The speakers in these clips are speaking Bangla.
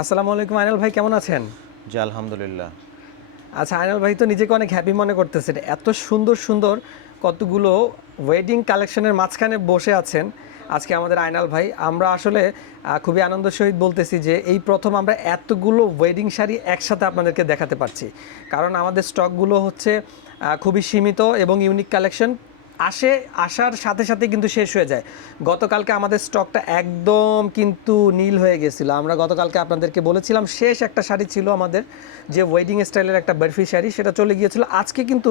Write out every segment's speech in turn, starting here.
আসসালামু আলাইকুম আইনাল ভাই কেমন আছেন? জি আলহামদুলিল্লাহ। আচ্ছা আইনাল ভাই তো নিজেকে অনেক হ্যাপি মনে করতেছেন এত সুন্দর সুন্দর কতগুলো ওয়েডিং কালেকশনের মাঝখানে বসে আছেন আজকে আমাদের আইনাল ভাই। আমরা আসলে খুবই আনন্দ সহিত বলতেছি যে এই প্রথম আমরা এতগুলো ওয়েডিং শাড়ি একসাথে আপনাদেরকে দেখাতে পারছি। কারণ আমাদের স্টকগুলো হচ্ছে খুবই সীমিত এবং ইউনিক কালেকশন আসে, আসার সাথে সাথে কিন্তু শেষ হয়ে যায়। গতকালকে আমাদের স্টকটা একদম কিন্তু নীল হয়ে গেছিল। আমরা গতকালকে আপনাদেরকে বলেছিলাম, শেষ একটা শাড়ি ছিল আমাদের যে ওয়েডিং স্টাইলের একটা বারফি শাড়ি, সেটা চলে গিয়েছিল। আজকে কিন্তু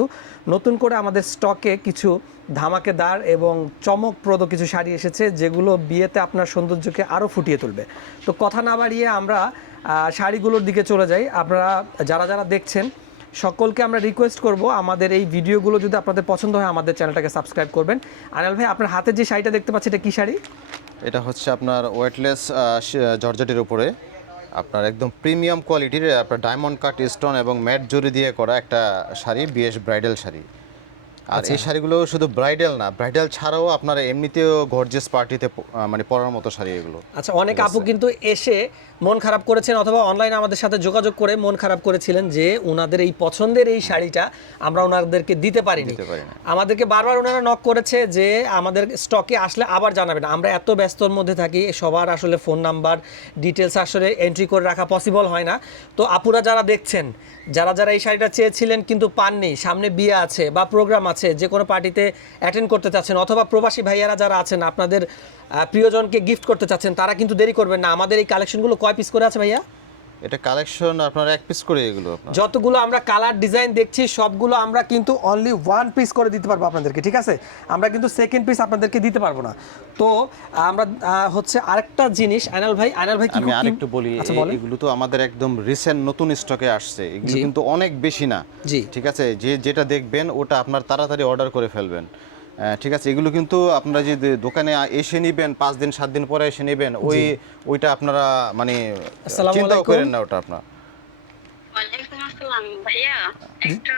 নতুন করে আমাদের স্টকে কিছু ধামাকেদার এবং চমকপ্রদ কিছু শাড়ি এসেছে, যেগুলো বিয়েতে আপনার সৌন্দর্যকে আরও ফুটিয়ে তুলবে। তো কথা না বাড়িয়ে আমরা শাড়িগুলোর দিকে চলে যাই। আপনারা, যারা যারা দেখছেন সকলকে আমরা রিকোয়েস্ট করব আমাদের এই ভিডিওগুলো যদি আপনাদের পছন্দ হয় আমাদের চ্যানেলটাকে সাবস্ক্রাইব করবেন। আনাল ভাই, আপনার হাতে যে শাড়িটা দেখতে পাচ্ছি, এটা কী শাড়ি? এটা হচ্ছে আপনার ওয়েটলেস জর্জেটের উপরে। আপনার একদম প্রিমিয়াম কোয়ালিটির আপনার ডায়মন্ড কাট স্টোন এবং ম্যাট জুরি দিয়ে করা একটা শাড়ি বিএস ব্রাইডাল শাড়ি। আর এই শাড়িগুলো শুধু ব্রাইডাল না ব্রাইডাল ছাড়াও আপনার এমনিতেও গর্জেস পার্টিতে মানে পরার মতো শাড়ি এগুলো। আচ্ছা অনেক আপু কিন্তু এসে মন খারাপ করেছেন অথবা অনলাইনে আমাদের সাথে যোগাযোগ করে মন খারাপ করেছিলেন যে ওনাদের এই পছন্দের এই শাড়িটা আমরা ওনাদেরকে দিতে পারিনি। আমাদেরকে বারবার ওনারা নক করেছে যে আমাদের স্টকে আসলে আবার জানাবেন। আমরা এত ব্যস্তর মধ্যে থাকি সবার আসলে ফোন নাম্বার ডিটেলস আসলে এন্ট্রি করে রাখা পসিবল হয় না। তো আপুরা যারা দেখছেন যারা যারা এই শাড়িটা চেয়েছিলেন কিন্তু পাননি সামনে বিয়ে আছে বা প্রোগ্রাম আছে যে কোনো পার্টিতে অ্যাটেন্ড করতে চাচ্ছেন অথবা প্রবাসী ভাইয়ারা যারা আছেন, আপনাদের প্রিয়জনকে গিফট করতে চাচ্ছেন, তারা কিন্তু দেরি করবেন না। আমাদের এই কালেকশনগুলো কয় পিস করে আছে ভাইয়া? এটা কালেকশন আপনার এক পিস করে এগুলো যতগুলো আমরা কালার ডিজাইন দেখছি সবগুলো আমরা কিন্তু অনলি ওয়ান পিস করে দিতে পারব আপনাদেরকে ঠিক আছে? আমরা কিন্তু সেকেন্ড পিস আপনাদেরকে দিতে পারব না। তো আমরা হচ্ছে আরেকটা জিনিস আইনাল ভাই আইনাল ভাই কি আমি আরেকটু বলি আচ্ছা এগুলো তো আমাদের একদম রিসেন্ট নতুন স্টকে আসছে এগুলো কিন্তু অনেক বেশি না ঠিক আছে? যে যেটা দেখবেন ওটা আপনার তাড়াতাড়ি অর্ডার করে ফেলবেন। ঠিক আছে এগুলো কিন্তু আপনারা যে দোকানে এসে নেবেন পাঁচ দিন সাত দিন পরে এসে নেবেন ওই ওইটা আপনারা মানে চিন্তাও করেন না ওটা আপনার। ওয়ালাইকুম আসসালাম ভাইয়া। একটা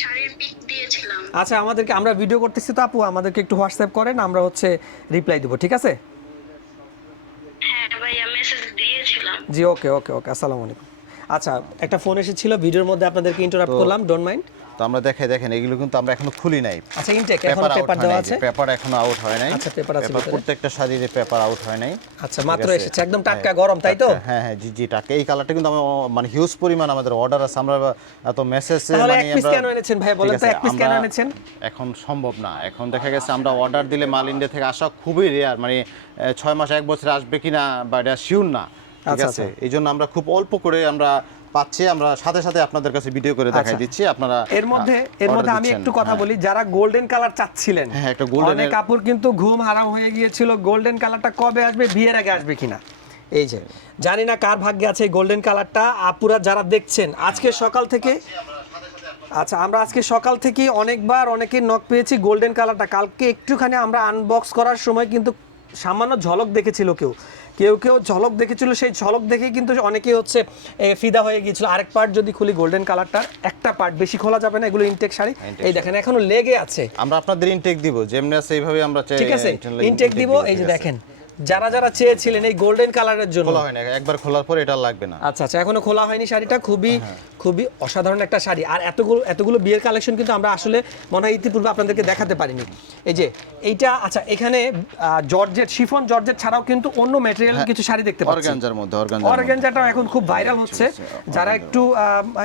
শাড়ির পিক দিয়েছিলাম। আচ্ছা আমাদেরকে আমরা ভিডিও করতেছি তো আপু আমাদেরকে একটু হোয়াটসঅ্যাপ করেন আমরা হচ্ছে রিপ্লাই দেবো ঠিক আছে? হ্যাঁ ভাইয়া মেসেজ দিয়েছিলাম। জি ওকে ওকে ওকে আসসালামু আলাইকুম। আচ্ছা একটা ফোন এসেছিল ভিডিওর মধ্যে আপনাদেরকে ইন্টারাপ্ট করলাম ডোন্ট মাইন্ড তো আমরা দেখাই দেখেন এগুলো কিন্তু আমরা এখনও খুলি নাই। আচ্ছা ইনটেক এখন পেপার পেপার হয় দেওয়া আছে? পেপার এখনও আউট হয় নাই। আচ্ছা, paper আছে। প্রত্যেকটা শাড়ির পেপার আউট হয় নাই। আচ্ছা মাত্র এসেছে একদম টাটকা গরম তাই তো? হ্যাঁ হ্যাঁ জি জি টাকা এই কালারটা কিন্তু আমার মানে হিউজ পরিমাণ আমাদের অর্ডার আছে। আমরা এত মেসেজ তাহলে এক piece কেন এনেছেন ভাই? বলেন তো? এক piece কেন এনেছেন? এখন সম্ভব না। এখন দেখা গেছে আমরা অর্ডার দিলে মাল ইন্ডিয়া থেকে আসা খুবই রেয়ার মানে ছয় মাস এক বছর আসবে কিনা বা এটা শিওর না। ঠিক আচ্ছা, আছে? এই জন্য আমরা খুব অল্প করে আমরা পাচ্ছি আমরা সাথে সাথে আপনাদের কাছে ভিডিও করে দেখাই আচ্ছা। দিচ্ছি আপনারা এর মধ্যে এর মধ্যে আমি একটু কথা হ্যাঁ। বলি যারা গোল্ডেন কালার চাচ্ছিলেন হ্যাঁ, একটা এর- কাপড় কিন্তু ঘুম হারাম হয়ে গিয়েছিল গোল্ডেন কালারটা কবে আসবে বিয়ের আগে আসবে কিনা এই যে জানি না কার ভাগ্যে আছে গোল্ডেন কালারটা আপুরা যারা দেখছেন আজকে সকাল থেকে আচ্ছা আমরা আজকে সকাল থেকে অনেকবার অনেকের নক পেয়েছি গোল্ডেন কালারটা কালকে একটুখানি আমরা আনবক্স করার সময় কিন্তু সামান্য ঝলক দেখেছিল কেউ। কেউ কেউ ঝলক দেখেছিল সেই ঝলক দেখেই কিন্তু অনেকেই হচ্ছে ফিদা হয়ে গিয়েছিল। আরেক পার্ট যদি খুলি গোল্ডেন কালারটা একটা পার্ট বেশি খোলা যাবে না এগুলো ইনটেক শাড়ি। এই দেখেন এখনও লেগে আছে। আমরা আপনাদের ইনটেক দিব যেমনি আছে এইভাবে আমরা ঠিক আছে ইনটেক দিব এই যে দেখেন। যারা যারা চেয়েছিলেন এই গোল্ডেন কালারের জন্য? খোলা হয় না একবার খোলার পর এটা লাগবে না। আচ্ছা আচ্ছা এখনও খোলা হয়নি শাড়িটা। খুবই হ্যাঁ, খুবই অসাধারণ একটা শাড়ি। আর এতগুলো এতগুলো বিয়ের কালেকশন কিন্তু আমরা আসলে মনে হয় ইতিপূর্বে আপনাদেরকে দেখাতে পারিনি। এই যে এইটা আচ্ছা এখানে জর্জেট শিফন জর্জেট ছাড়াও কিন্তু অন্য ম্যাটেরিয়ালের কিছু শাড়ি দেখতে পাচ্ছি। অর্গানজার মধ্যে অর্গানজার অর্গানজাটা এখন খুব ভাইরাল হচ্ছে। যারা একটু আহ,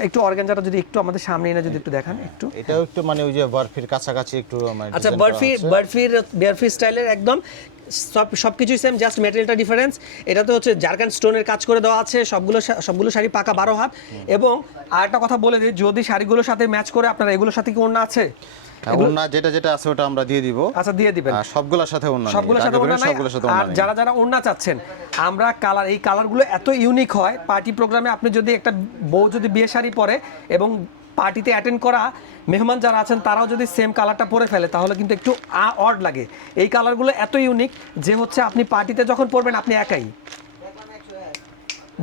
একটু অর্গানজাটা যদি একটু আমাদের সামনে এনে যদি একটু দেখান একটু। এটাও একটু মানে ওই যে বারফির কাছাকাছি একটু আচ্ছা বারফি। বারফির বারফি স্টাইলের একদম সব সব কিছুই সেম জাস্ট মেটেরিয়ালটা ডিফারেন্স এটাতে হচ্ছে জারকান স্টোনের কাজ করে দেওয়া আছে সবগুলো সবগুলো শাড়ি পাকা বারো হাত। এবং আর একটা কথা বলে দিই যদি শাড়িগুলোর সাথে ম্যাচ করে আপনারা এগুলোর সাথে কি ওড়না আছে? হ্যাঁ, ওড়না যেটা যেটা আছে ওটা আমরা দিয়ে দিব। আচ্ছা দিয়ে দিবেন। সবগুলোর সাথে ওড়না। সবগুলোর সাথে ওড়না সবগুলোর সাথে আর যারা যারা ওড়না চাচ্ছেন আমরা কালার এই কালারগুলো এত ইউনিক হয় পার্টি প্রোগ্রামে আপনি যদি একটা বউ যদি বিয়ে শাড়ি পরে এবং পার্টিতে অ্যাটেন্ড করা মেহমান যারা আছেন তারাও যদি সেম কালারটা পরে ফেলে তাহলে কিন্তু একটু অড লাগে। এই কালারগুলো এত ইউনিক যে হচ্ছে আপনি পার্টিতে যখন পরবেন আপনি একাই।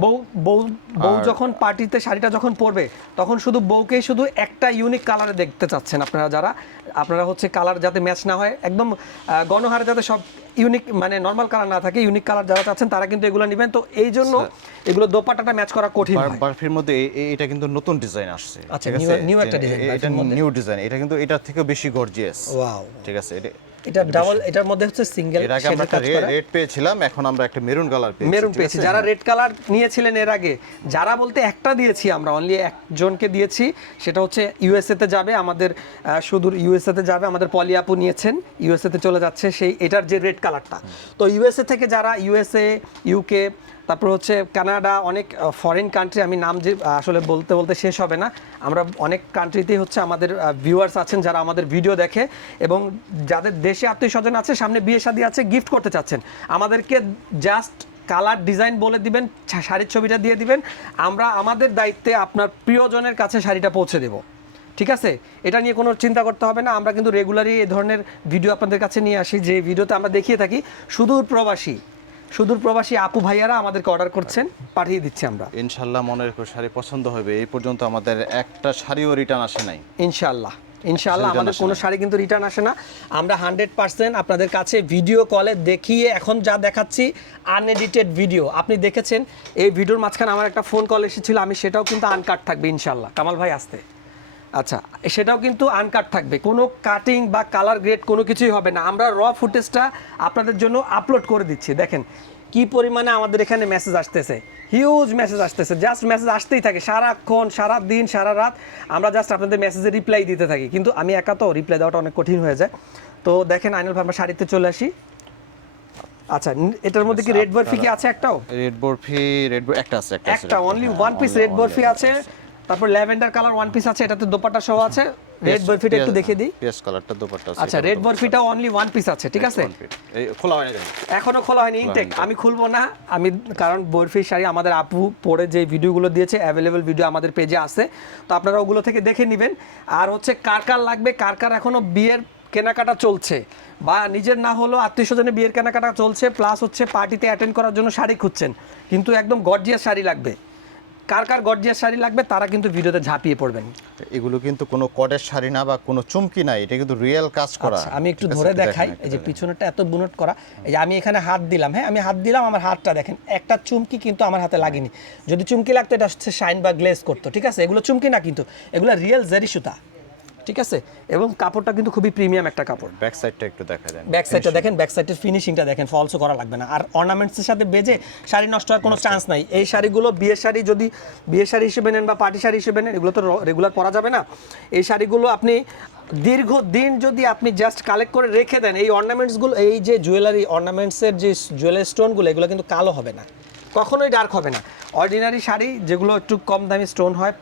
বউ বউ বউ যখন পার্টিতে শাড়িটা যখন পরবে তখন শুধু বউকেই শুধু একটা ইউনিক কালারে দেখতে চাচ্ছেন আপনারা যারা। আপনারা হচ্ছে কালার যাতে ম্যাচ না হয় একদম গণহারে যাতে সব ইউনিক মানে নর্মাল কালার না থাকে ইউনিক কালার যারা চাচ্ছেন তারা কিন্তু এগুলো নেবেন। তো এই জন্য এগুলো দোপাট্টাটা ম্যাচ করা কঠিন বার-। বারফির মধ্যে এটা কিন্তু নতুন ডিজাইন আসছে আচ্ছা, new- একটা এ- এটা নিউ ডিজাইন এটা কিন্তু এটার থেকে বেশি গর্জিয়াস ওয়াও ঠিক আছে? এটা এটা ডাবল এটার মধ্যে হচ্ছে সিঙ্গেল এর আগে আমরা একটা রেড পেয়েছিলাম এখন আমরা একটা মেরুন কালার পেয়েছি মেরুন পেয়েছি। যারা রেড কালার নিয়েছিলেন এর আগে যারা বলতে একটা দিয়েছি আমরা অনলি একজনকে দিয়েছি সেটা হচ্ছে ইউএসএ তে যাবে আমাদের সুদূর ইউএসএ তে যাবে আমাদের পলি আপু নিয়েছেন ইউএসএ তে চলে যাচ্ছে সেই এটার যে রেড কালারটা। তো ইউএসএ থেকে যারা ইউএসএ ইউকে তারপর হচ্ছে কানাডা অনেক ফরেন কান্ট্রি আমি নাম যে আসলে বলতে বলতে শেষ হবে না। আমরা অনেক কান্ট্রিতেই হচ্ছে আমাদের ভিউয়ার্স আছেন যারা আমাদের ভিডিও দেখে এবং যাদের দেশে আত্মীয় স্বজন আছে, সামনে বিয়ে শাদী আছে গিফট করতে চাচ্ছেন। আমাদেরকে জাস্ট কালার ডিজাইন বলে দিবেন, শাড়ির ছবিটা দিয়ে দিবেন। আমরা আমাদের দায়িত্বে আপনার প্রিয়জনের কাছে শাড়িটা পৌঁছে দেব। ঠিক আছে? এটা নিয়ে কোনো চিন্তা করতে হবে না। আমরা কিন্তু রেগুলারই এই ধরনের ভিডিও আপনাদের কাছে নিয়ে আসি। যে ভিডিওতে আমরা দেখিয়ে থাকি সুদূর প্রবাসী সুদূর প্রবাসী আপু ভাইয়ারা আমাদেরকে অর্ডার করছেন পাঠিয়ে দিচ্ছি আমরা। ইনশাল্লাহ মনের শাড়ি পছন্দ হবে। এই পর্যন্ত আমাদের একটা শাড়িও রিটার্ন আসে নাই। ইনশাল্লাহ Return আমাদের কোনো শাড়ি কিন্তু রিটার্ন আসে না। আমরা হান্ড্রেড পার্সেন্ট আপনাদের কাছে ভিডিও কলে দেখিয়ে এখন যা দেখাচ্ছি আনএডিটেড ভিডিও আপনি দেখেছেন এই ভিডিওর মাঝখানে আমার একটা ফোন কল এসেছিল আমি সেটাও কিন্তু আনকাট থাকবে ইনশাল্লাহ। কামাল ভাই আসতে। আচ্ছা সেটাও কিন্তু আনকাট থাকবে। কোনো কাটিং বা কালার গ্রেড কোনো কিছুই হবে না। আমরা র ফুটেজটা আপনাদের জন্য আপলোড করে দিচ্ছি। দেখেন কি পরিমাণে আমাদের এখানে মেসেজ আসতেছে। হিউজ মেসেজ আসতেছে। জাস্ট মেসেজ আসতেই থাকে। সারাক্ষণ সারা দিন সারা রাত আমরা জাস্ট আপনাদের মেসেজে রিপ্লাই দিতে থাকি। কিন্তু আমি একা তো রিপ্লাই দেওয়াটা অনেক কঠিন হয়ে যায়। তো দেখেন আইনুল ভাই আমরা শাড়িতে চলে আসি। আচ্ছা এটার মধ্যে কি রেড বরফি কি আছে একটাও? রেড বরফি রেড একটা আছে একটা only one piece red barfi আছে। তারপর ল্যাভেন্ডার কালার ওয়ান পিস আছে এটাতে দোপাট্টা সহ আছে। রেড বরফিটা একটু দেখিয়ে দিই। পেঁয়াজ কালারটা দোপাট্টা আছে আচ্ছা রেড বরফিটা অনলি ওয়ান পিস আছে ঠিক আছে? এই খোলা হয়নি এখনও খোলা হয়নি ইনটেক আমি খুলবো না। আমি কারণ বরফির শাড়ি আমাদের আপু পরে যে ভিডিওগুলো দিয়েছে অ্যাভেলেবেল ভিডিও আমাদের পেজে আছে। তো আপনারা ওগুলো থেকে দেখে নেবেন। আর হচ্ছে কার কার লাগবে কার কার এখনও বিয়ের কেনাকাটা চলছে? বা নিজের না হলেও আত্মীয় স্বজনের বিয়ের কেনাকাটা চলছে প্লাস হচ্ছে পার্টিতে অ্যাটেন্ড করার জন্য শাড়ি খুঁজছেন। কিন্তু একদম গর্জিয়াস শাড়ি লাগবে। কার কার গর্জিয়ার শাড়ি লাগবে তারা কিন্তু ভিডিওতে ঝাঁপিয়ে পড়বেন। এগুলো কিন্তু কোনো কটের শাড়ি না বা কোনো চুমকি নাই এটা কিন্তু রিয়েল কাজ করা। আচ্ছা, আমি একটু ধরে দেখাই এই যে। পিছনেরটা এত বুনট করা এই যে আমি এখানে হাত দিলাম হ্যাঁ আমি হাত দিলাম আমার হাতটা দেখেন একটা চুমকি কিন্তু আমার হাতে লাগেনি। যদি চুমকি লাগতো এটা হচ্ছে শাইন বা গ্লেজ করতো ঠিক আছে? এগুলো চুমকি না কিন্তু এগুলো রিয়েল জেরি সুতা। ঠিক আছে? এবং কাপড়টা কিন্তু খুবই প্রিমিয়াম একটা কাপড়। ব্যাক সাইডটা একটু দেখা যায় ব্যাক সাইডটা দেখেন ব্যাক সাইডের ফিনিশিংটা দেখেন ফলসও করা লাগবে না। আর অর্নামেন্টসের সাথে বেজে শাড়ি নষ্ট হওয়ার কোনো চান্স নাই। এই শাড়িগুলো বিয়ের শাড়ি যদি বিয়ের শাড়ি হিসেবে নেন বা পার্টি শাড়ি হিসেবে নেন এগুলো তো রেগুলার পরা যাবে না। এই শাড়িগুলো আপনি দীর্ঘ দিন যদি আপনি জাস্ট কালেক্ট করে রেখে দেন এই অর্নামেন্টসগুলো এই যে জুয়েলারি অর্নামেন্টসের যে জুয়েলারি স্টোনগুলো এগুলো কিন্তু কালো হবে না। কখনোই ডার্ক হবে না। অর্ডিনারি শাড়ি যেগুলো একটু কম দামি স্টোন হয়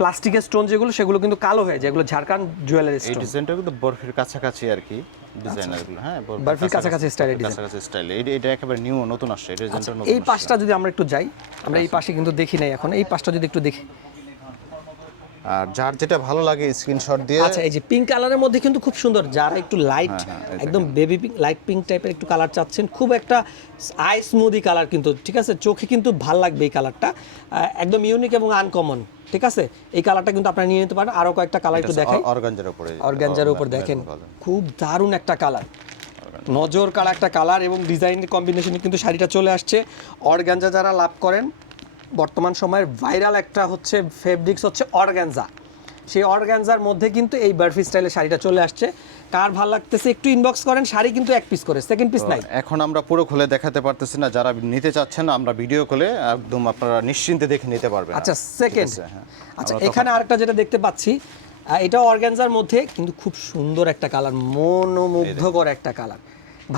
প্লাস্টিকের স্টোন যেগুলো সেগুলো কিন্তু কালো হয়ে যায় যেগুলো ঝাড়খান্ড জুয়েলারি এই স্টোন ডিজাইনটা কিন্তু বরফির কাছাকাছি আর কি ডিজাইনারগুলো হ্যাঁ বরফির কাছাকাছি স্টাইল এটা একেবারে নিউ নতুন আসছে এই ডিজাইনটা নতুন এই পাশটা যদি আমরা একটু যাই আমরা এই পাশে কিন্তু দেখি নাই এখন এই পাশটা যদি একটু দেখি। আর যার যেটা ভালো লাগে স্ক্রিনশট দিয়ে আচ্ছা এই যে পিঙ্ক কালারের মধ্যে কিন্তু খুব সুন্দর। যারা একটু লাইট হ্যাঁ, একদম বেবি পিঙ্ক লাইট পিঙ্ক টাইপের একটু কালার চাচ্ছেন খুব একটা আই স্মুদি কালার কিন্তু ঠিক আছে? চোখে কিন্তু ভালো লাগবে এই কালারটা একদম ইউনিক এবং আনকমন ঠিক আছে? এই কালারটা কিন্তু আপনারা নিয়ে নিতে পারেন। আরও কয়েকটা কালার একটু দেখাই। অর্গানজার উপরে অর্গানজার উপর দেখেন। খুব দারুণ একটা কালার নজর কাড়া একটা কালার এবং ডিজাইনের কম্বিনেশনে কিন্তু শাড়িটা চলে আসছে। অর্গানজা যারা লাভ করেন বর্তমান সময়ের ভাইরাল একটা হচ্ছে ফেব্রিক্স হচ্ছে অর্গানজা। সেই অর্গানজার মধ্যে কিন্তু এই বার্ফি স্টাইলের শাড়িটা চলে আসছে। কার ভালো লাগতেছে একটু ইনবক্স করেন শাড়ি কিন্তু এক পিস করে সেকেন্ড পিস নাই। এখন আমরা পুরো খুলে দেখাতে পারতেছি না যারা নিতে চাচ্ছেন আমরা ভিডিও কলে একদম আপনারা নিশ্চিন্তে দেখে নিতে পারবেন। আচ্ছা সেকেন্ড হ্যাঁ। আচ্ছা এখানে আরেকটা যেটা দেখতে পাচ্ছি এটা অর্গানজার মধ্যে কিন্তু খুব সুন্দর একটা কালার মনোমুগ্ধকর একটা কালার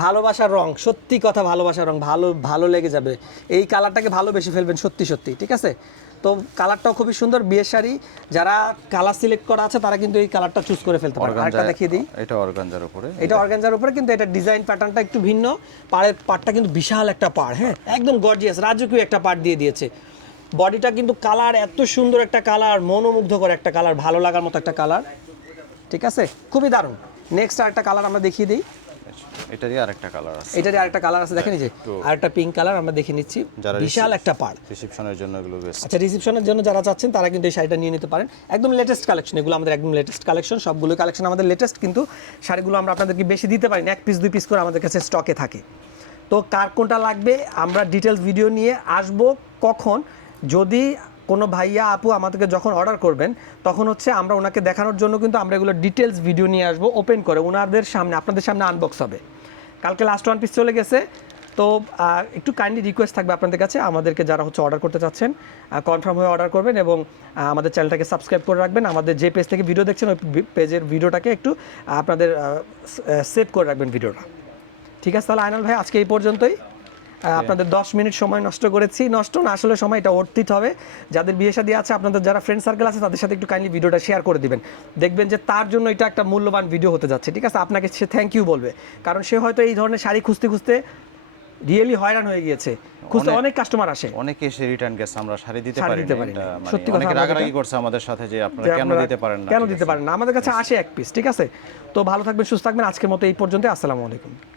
ভালোবাসার রং সত্যি কথা ভালোবাসার রং ভালো ভালো লেগে যাবে। এই কালারটাকে ভালোবেসে ফেলবেন সত্যি সত্যি ঠিক আছে? তো কালারটাও খুবই সুন্দর বিয়ের শাড়ি। যারা কালার সিলেক্ট করা আছে তারা কিন্তু এই কালারটা চুজ করে ফেলতে পারে আরেকটা দেখিয়ে দিই। এটা অর্গানজার উপরে। এটা অর্গানজার উপরে কিন্তু এটা ডিজাইন প্যাটার্নটা একটু ভিন্ন। পাড়ের পাড়টা কিন্তু বিশাল একটা পাড় হ্যাঁ? একদম গর্জিয়াস রাজকীয় একটা পাড় দিয়ে দিয়েছে। বডিটা কিন্তু কালার এত সুন্দর একটা কালার মনোমুগ্ধকর একটা কালার ভালো লাগার মতো একটা কালার ঠিক আছে? খুবই দারুণ। নেক্সট আরেকটা কালার আমরা দেখিয়ে দিই। এটারই আরেকটা কালার আছে। এটারই আরেকটা কালার আছে দেখেন যে আরেকটা পিঙ্ক কালার আমরা দেখে নিচ্ছি। বিশাল একটা পাড় রিসেপশনের জন্য এগুলো বেস্ট আচ্ছা রিসেপশনের জন্য যারা চাচ্ছেন তারা কিন্তু এই শাড়িটা নিয়ে নিতে পারেন। একদম লেটেস্ট কালেকশন এগুলো আমাদের একদম লেটেস্ট কালেকশন সবগুলো কালেকশন আমাদের লেটেস্ট কিন্তু শাড়িগুলো আমরা আপনাদেরকে বেশি দিতে পারি না এক পিস দুই পিস করে আমাদের কাছে স্টকে থাকে। তো কার কোনটা লাগবে আমরা ডিটেলস ভিডিও নিয়ে আসব কখন। যদি কোনো ভাইয়া আপু আমাদেরকে যখন অর্ডার করবেন তখন হচ্ছে আমরা ওনাকে দেখানোর জন্য কিন্তু আমরা এগুলো ডিটেলস ভিডিও নিয়ে আসব ওপেন করে। ওনাদের সামনে আপনাদের সামনে আনবক্স হবে। কালকে লাস্ট ওয়ান পিস চলে গেছে। তো একটু কাইন্ডলি রিকোয়েস্ট থাকবে আপনাদের কাছে। আমাদেরকে যারা হচ্ছে অর্ডার করতে চাচ্ছেন কনফার্ম হয়ে অর্ডার করবেন এবং আমাদের চ্যানেলটাকে সাবস্ক্রাইব করে রাখবেন। আমাদের যে পেজ থেকে ভিডিও দেখছেন, ওই পেজের ভিডিওটাকে একটু আপনাদের সেভ করে রাখবেন ভিডিওটা ঠিক আছে তাহলে আয়নাল ভাই, আজকে এই পর্যন্তই। আপনাদের দশ মিনিট সময় নষ্ট করেছি। নষ্ট না আসলে সময় এটা অর্থিত হবে। যাদের বিয়ে শাদী আছে আপনাদের যারা ফ্রেন্ড সার্কেল আছে তাদের সাথে একটু কাইন্ডলি ভিডিওটা শেয়ার করে দিবেন। দেখবেন যে তার জন্য এটা একটা মূল্যবান ভিডিও হতে যাচ্ছে ঠিক আছে? আপনাকে সে থ্যাংক ইউ বলবে। কারণ সে হয়তো এই ধরনের শাড়ি খুঁজতে খুঁজতে রিয়েলি হয়রান হয়ে গিয়েছে। খুঁজতে অনেক- কাস্টমার আসে। অনেকে এসে রিটার্ন গেছে আমরা শাড়ি দিতে পারি দিতে পারি মানে সত্যি কথা অনেকে রাগারাগি করছে আমাদের সাথে যে আপনারা কেন দিতে পারেন না কেন দিতে পারেন না? আমাদের কাছে আসে এক পিস ঠিক আছে? তো ভালো থাকবেন সুস্থ থাকবেন। আজকের মতো এই পর্যন্ত আসসালামু আলাইকুম।